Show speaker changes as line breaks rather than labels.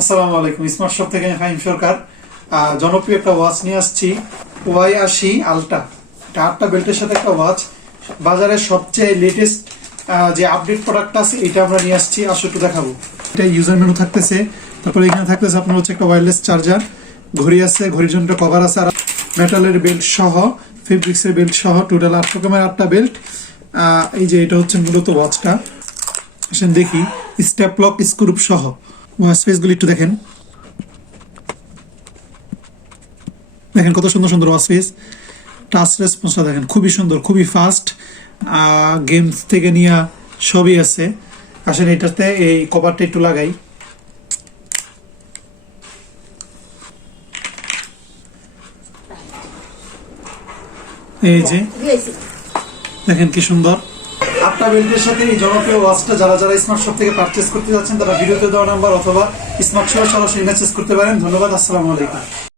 আসসালামু আলাইকুম। Smart shop থেকে ফাইম সরকার। জনপ্রিয় একটা ওয়াচ নিয়ে আসছি। ওয়াই আশি আলটা এটা আটটা বেল্টের সাথে একটা ওয়াচ। বাজারের সবচেয়ে লেটেস্ট যে আপডেট প্রোডাক্ট আছে, এটা আমরা নিয়ে আসছি। আসো একটু দেখাবো। এটা ইউজার মেনু থাকতেছে। তারপরে এখানে থাকতেছে আপনার হচ্ছে একটা ওয়্যারলেস চার্জার ঘড়ি আছে, ঘড়ির জন্য কভার আছে। আর মেটালের বেল্ট সহ ফেব্রিক্সের বেল্ট সহ টোটাল আট রকমের আটটা বেল্ট এই যে এটা হচ্ছে মূলত ওয়াচটা আসেন দেখি। লক স্ক্রুপ সহ। স্পেসগুলি একটু দেখেন। দেখেন কত সুন্দর সুন্দর স্পেস টাচ রেসপন্সটা দেখেন, খুবই সুন্দর, খুবই ফাস্ট গেমস থেকে নিয়ে সবই আছে। আসেন এটাতে এই কভারটা একটু লাগাই। এই যে, দেখেন কি সুন্দর। আটটা বেল্টের সাথে এই জনপ্রিয় ওয়াচটা যারা যারা স্মার্ট শপ থেকে পারচেস করতে যাচ্ছেন, তারা ভিডিওতে দেওয়া নাম্বার অথবা স্মার্ট শপ সরাসরি মেসেজ করতে পারেন। ধন্যবাদ, আসসালামু আলাইকুম।